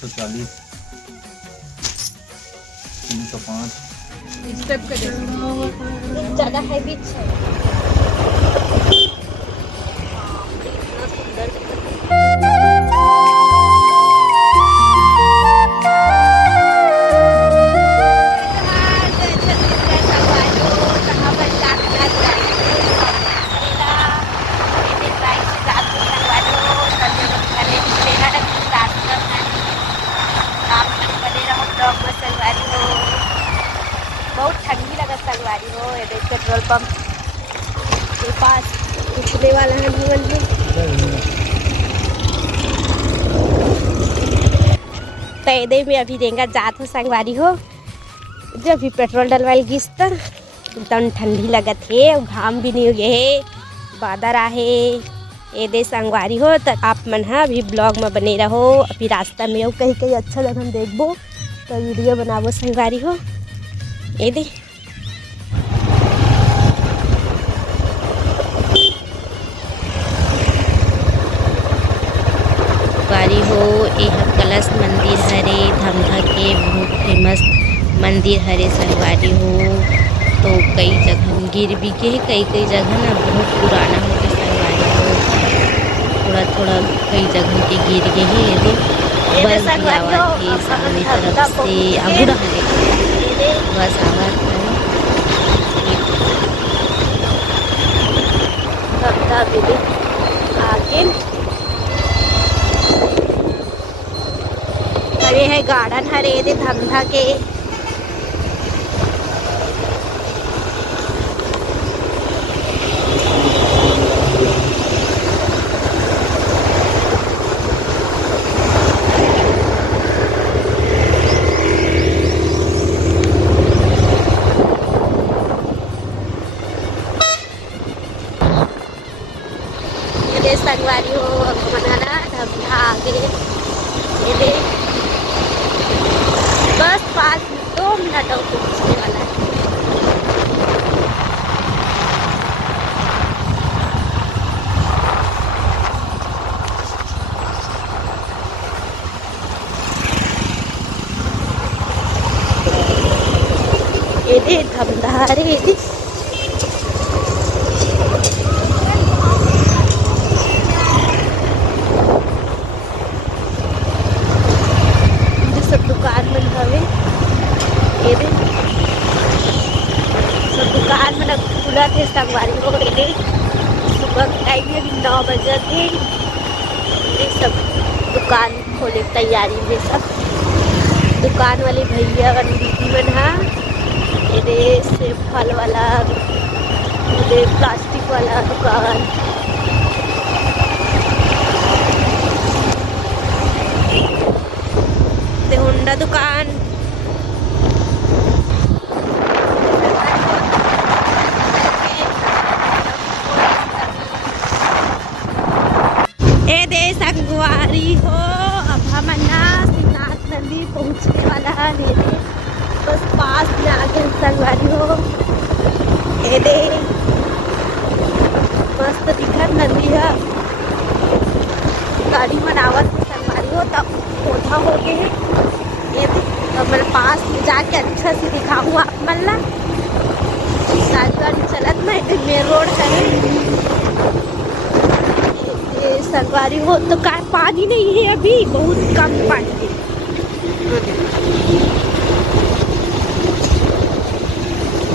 140, 305। इस टाइप का ज़्यादा हैवी है। इतना सुंदर बहुत ठंडी लगा संगवारी हो। पेट्रोल पंप के पास रुकने वाला है भवन में। तैदे में अभी देंगे जात हो संगवारी हो। जब भी पेट्रोल डलवाल गिस तर एकदम ठंडी लगत है। घाम भी नहीं हो गए है, बादर आहे। ये दे संगवारी हो तो आप मन हा अभी ब्लॉग में बने रहो। अभी रास्ता में हो कहीं कहीं अच्छा जगह हम देखबो तो वीडियो बनाबो संगवारी हो। ये दे संगवारी हो। यह कलश मंदिर हरे धमधा के बहुत फेमस मंदिर हरे संगवारी हो। तो कई जगह गिर भी गए, कई जगह ना बहुत पुराना हो गया संगवारी हो। थोड़ा थोड़ा कई जगह के गिर गए हैं। ये दे बस आवाज के सामने तरफ से अबूरा हरे बस आवाज आगे हरे है गार्डन हरे दे धमधा के। संगवारी हो मनाना धमधा आगे। ये दे बस 2 मिनट और पहुँचने वाला है। ये दे धमधा रे दुकान में हवे। ये दे सब दुकान में खुला थे संगवारी हो। ये सुबह के टाइम में भी 9 बजे थे। ये सब दुकान खोले तैयारी में सब दुकान वाले भैया दीदी मन हा। ये से फल वाला ये प्लास्टिक वाला दुकान। होंडा दुकान। ए दे संगवारी हो अब हम शिवनाथ नदी पहुँचने वाला है। बस पास में आगे संगवारी हो। ए दे मस्त दिखत नदी है। गाड़ी बनावत संगवारी हो तब पौधा हो गए। ये तो मैं पास में जाके अच्छा से दिखाऊँ आप मन ला। गाड़ी चलत ना मेन रोड है। ये संगवारी हो तो का पानी नहीं है, अभी बहुत कम पानी है।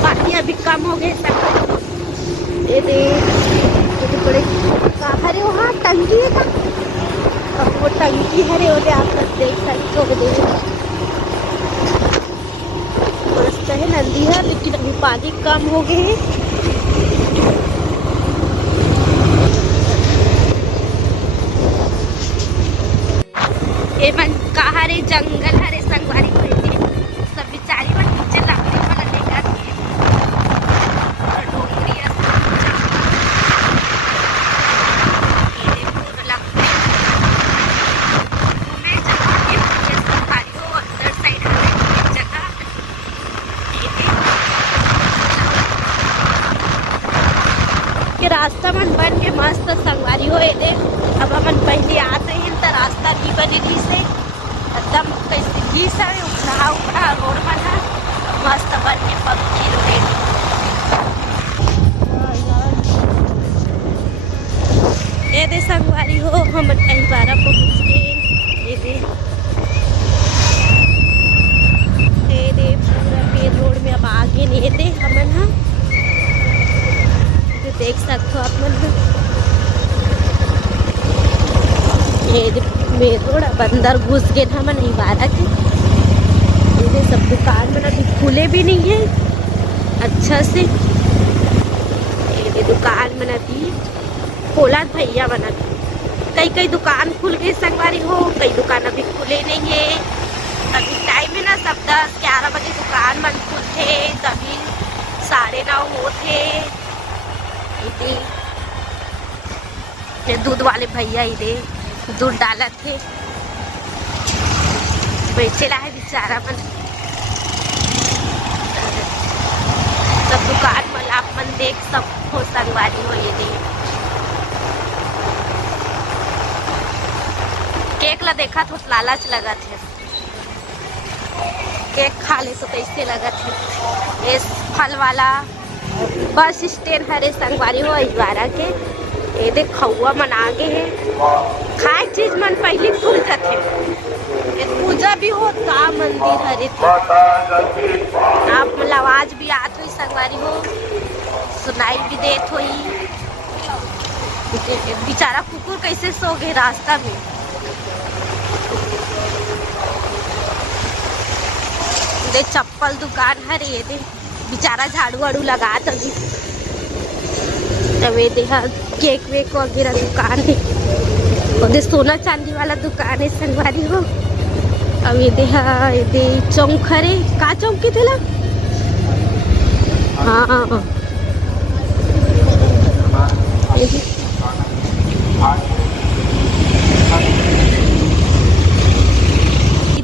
पानी अभी कम हो गए संगवारी। ये दे बड़े हरे वहाँ टंकी है का वो टंकी हरे होते आप देख सकते हो। मस्त है नदी है लेकिन अभी पानी कम हो गए हैं। ये मन का हरे जंगल हरे संगवारी हो। सब बिचारी मन नीचे लकड़ी वाला लेकर रास्ता मन बन के मस्त संगवारी हो। दे अब अपन पहले आते हैं तो रास्ता भी बने से एकदम कैसे घीस है उखड़ा उखड़ा रोड बना मस्त बने पक्की रोड। ये दे संगवारी हो हम कहीं बारा पहुँच गए। ये दे पूरा मेन रोड में अब आगे नहीं दे हमन हा देख सकते हो आप मन। ये मेन रोड अब अंदर घुस गए हमन नहीं बारा के। ये सब दुकान में अभी खुले भी नहीं है अच्छा से। ये दुकान में अभी खोला भैया बना कई दुकान खुल गई संगवारी हो, कई दुकान अभी खुले नहीं है। अभी टाइम है ना सब 10-11 बजे दुकान बंद खुलते तभी 9:30 होते। ये दूध वाले भैया इधे दूध डालत थे बेचेला है बेचारा मन। सब दुकान में आप मन देख सब हो संगवारी हो। ये दे केक ला देखा तो लालच लगा थे केक खा ले तो कैसे लगा थे। ये फल वाला बस स्टैंड हरे संगवारी हो इजवारा के। ये देख खौआ मन आगे है खाए चीज मन पहले खुल जाते। पूजा भी होता मंदिर हरे आप मतलब आवाज भी आत हुई संगवारी हो सुनाई भी देत हुई। बेचारा कुकुर कैसे सो गए रास्ता में। दे चप्पल दुकान हरे ये दे बेचारा झाड़ू वाड़ू लगा तभी तब ये देखा केक वेक वगैरह दुकान है। और दे सोना चांदी वाला दुकान है संगवारी हो। अब ये दे चौक हरे का चौक की थेला हाँ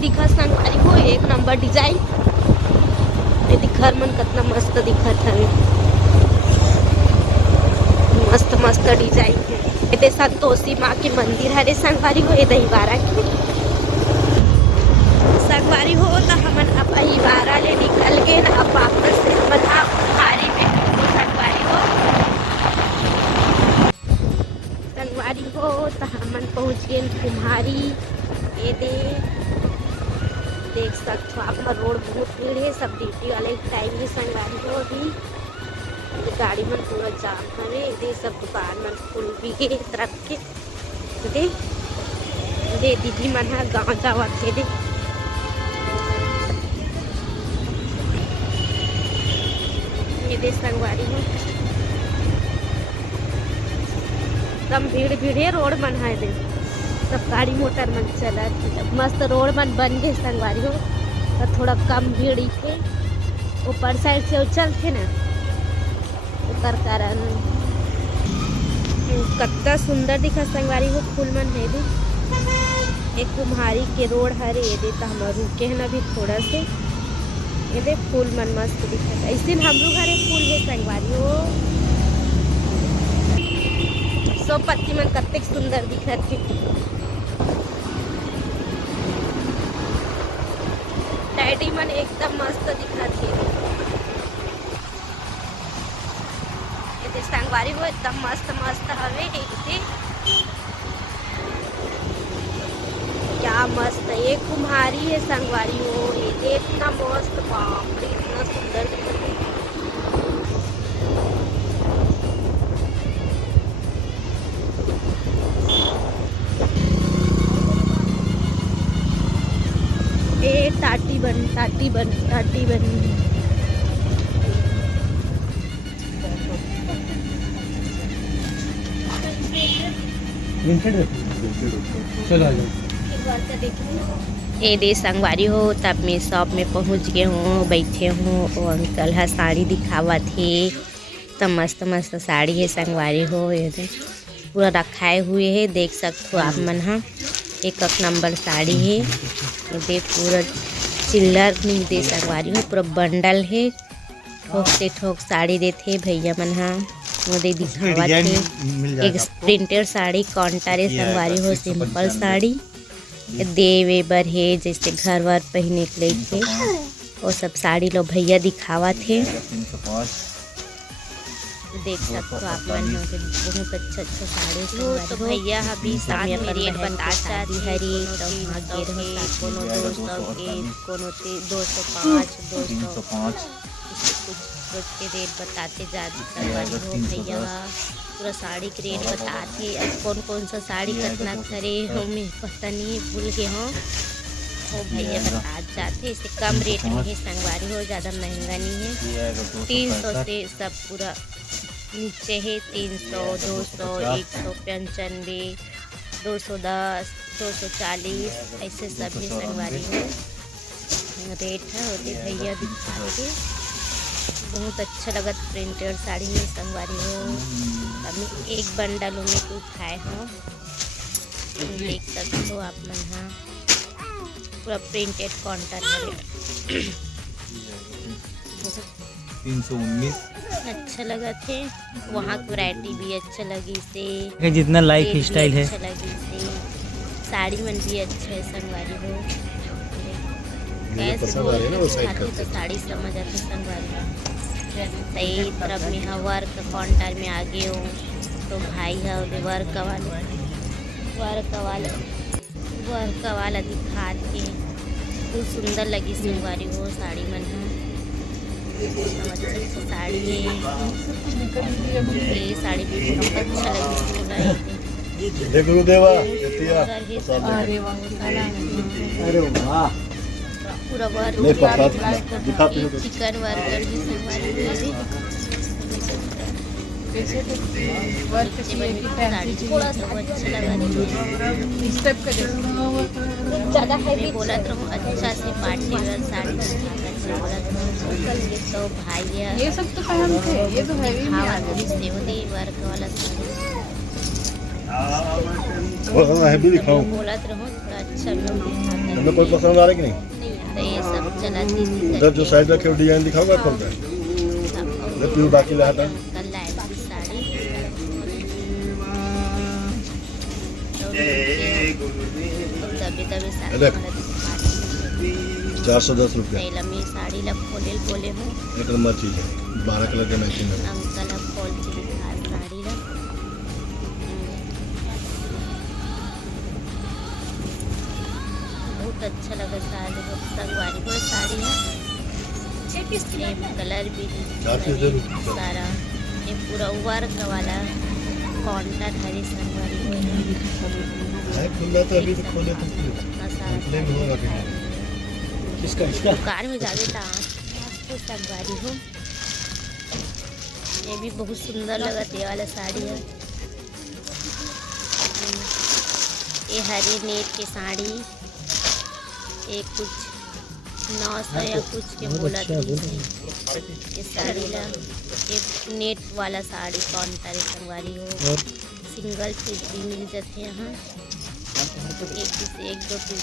दिखा संगवारी हो एक नंबर डिजाइन। घर मन कितना मस्त दिखत है मस्त मस्त डिजाइन है। ये संतोषी माँ के मंदिर हरे संगवारी हो। ये दहीवारा की संगवारी हो तो हमन अब दहीवारा ले निकल गए अब वापस से हमन कुम्हारी में संगवारी हो। संगवारी हो तो हमन पहुँच गए कुम्हारी। ये देख सकते हो आप रोड बहुत भीड़ है सब ड्यूटी वाले टाइम में संगवारी हो। अभी गाड़ी में पूरा जाम है। ये सब दुकान में खुल भी गए तरफ के दे दीदी मन है गाँव जावत थे दे। ये दे संगवारी हो कम भीड़ है रोड मन है दे सब गाड़ी मोटर मन चला मस्त रोड मन बन गए संगवारी हो। तो थोड़ा कम भीड़ थे ऊपर साइड से चलते ना उतर कारण कितना सुंदर दिखा संगवारी हो फूल मन है दे। एक कुम्हारी के रोड हरे ये दे तो हम रुके हैं अभी थोड़ा से। ये दे फूल मन मस्त दिखा ऐसे हम लोग हरे फूल है संगवारी हो। सो पत्ती मन कत्ते सुंदर दिखत है। डैडी मन एकदम मस्त दिखत है। ये संगवारी हो एकदम मस्त मस्त हवे। क्या मस्त ये कुम्हारी है संगवारी हो। ये इतना मस्त बाप रे इतना सुंदर दिखत है। टाटी बन चलो आ जाओ। ये दे संगवारी हो तब मैं शॉप में पहुंच गए हूँ बैठे हूँ। वो अंकल है साड़ी दिखावा थे तो मस्त मस्त साड़ी है संगवारी हो। ये दे पूरा रखाए हुए है देख सकते हो आप मन हाँ एक नंबर साड़ी है। ये दे पूरा चिल्लर नहीं दे संगवारी हो पूरा बंडल है ठोक से ठोक साड़ी देते भैया मन हाँ वो दे दिखावा थे। एक प्रिंटेड साड़ी काउंटर है संगवारी हो सिंपल साड़ी देवे बर हे, जैसे घर वर पहने के लिए वो सब साड़ी लो भैया दिखावा थे। देख सकते हो आप मन हो बहुत अच्छा अच्छा साड़ी तो भैया अभी साथ में रेट बता चाहती हरी तो आगे रहो कोनो 200 के कोनो 205 205 कुछ के रेट बताते जाती संगवारी हो। भैया पूरा साड़ी के रेट बताते अब कौन सा साड़ी कितना करे हमें पता नहीं भूल गए हो। वो भैया बता जाते इससे कम रेट में है संगवारी हो, ज़्यादा महंगा नहीं है। 300 से सब पूरा नीचे है 300 200 195 210 240 ऐसे सभी संगवारी हो रेट है। होते भैया दिखाते बहुत अच्छा लगा प्रिंटेड साड़ी में संगवारी हो। अभी एक बंडल में को उठाए हो देख सकते हो आप मन। हाँ पूरा प्रिंटेड कॉन्टर है 319 अच्छा लगा थे। वहाँ की वैरायटी भी अच्छा लगी से, जितना लाइफ स्टाइल है अच्छा लगी से, साड़ी मन भी अच्छा है संगवारी हो। तो साड़ी समझ आती संगवारी सही तरफ में हाँ वर्क काउंटर में आगे हो तो भाई है वर्क वाला दिखा के बहुत सुंदर लगी संगवारी हो साड़ी मन। अच्छा साड़ी है ये साड़ी भी बहुत अच्छा लगी पूरा वर्क चिकन वर्कर भी संगवारी साड़ी थोड़ा सा अच्छा लगा ज़्यादा हैवी बोला तो अच्छा से पार्टी वेयर साड़ी बोला तो भाई ये सब तो पहनते हैं, ये तो हैवी में आ गई सेवदी वर्क वाला साड़ी हैवी दिखाओ बोला तो थोड़ा अच्छा लग हमें कोई पसंद आ रहा है कि नहीं? तो ये सब चलाती थी इधर जो साइड रखे हो डिजाइन दिखाओगा खोल कर प्योर बाकी लहटा कल लाए थी साड़ी दबे दबे साड़ी 410 रुपया पहला मैं साड़ी ला खोले बोले हूँ एक नंबर चीज है 12 कलर के मैचिंग है। अंकल अब खोल के दिखा साड़ी ला बहुत अच्छा लगा साड़ी संगवारी को साड़ी है कलर भी सारा ये पूरा वर्क वाला कॉन्टर हरी संगवारी खुला तो अभी तो खोले तो दुकान में जावे तो संगवारी हो। ये भी बहुत सुंदर लगा ये वाला साड़ी है। ये हरी नेट की साड़ी ये कुछ 900 या कुछ के बोला ये साड़ी ला ये नेट वाला साड़ी काउंटर संगवारी हो। सिंगल पीस भी मिल जाते यहाँ एक पीस एक दो पीस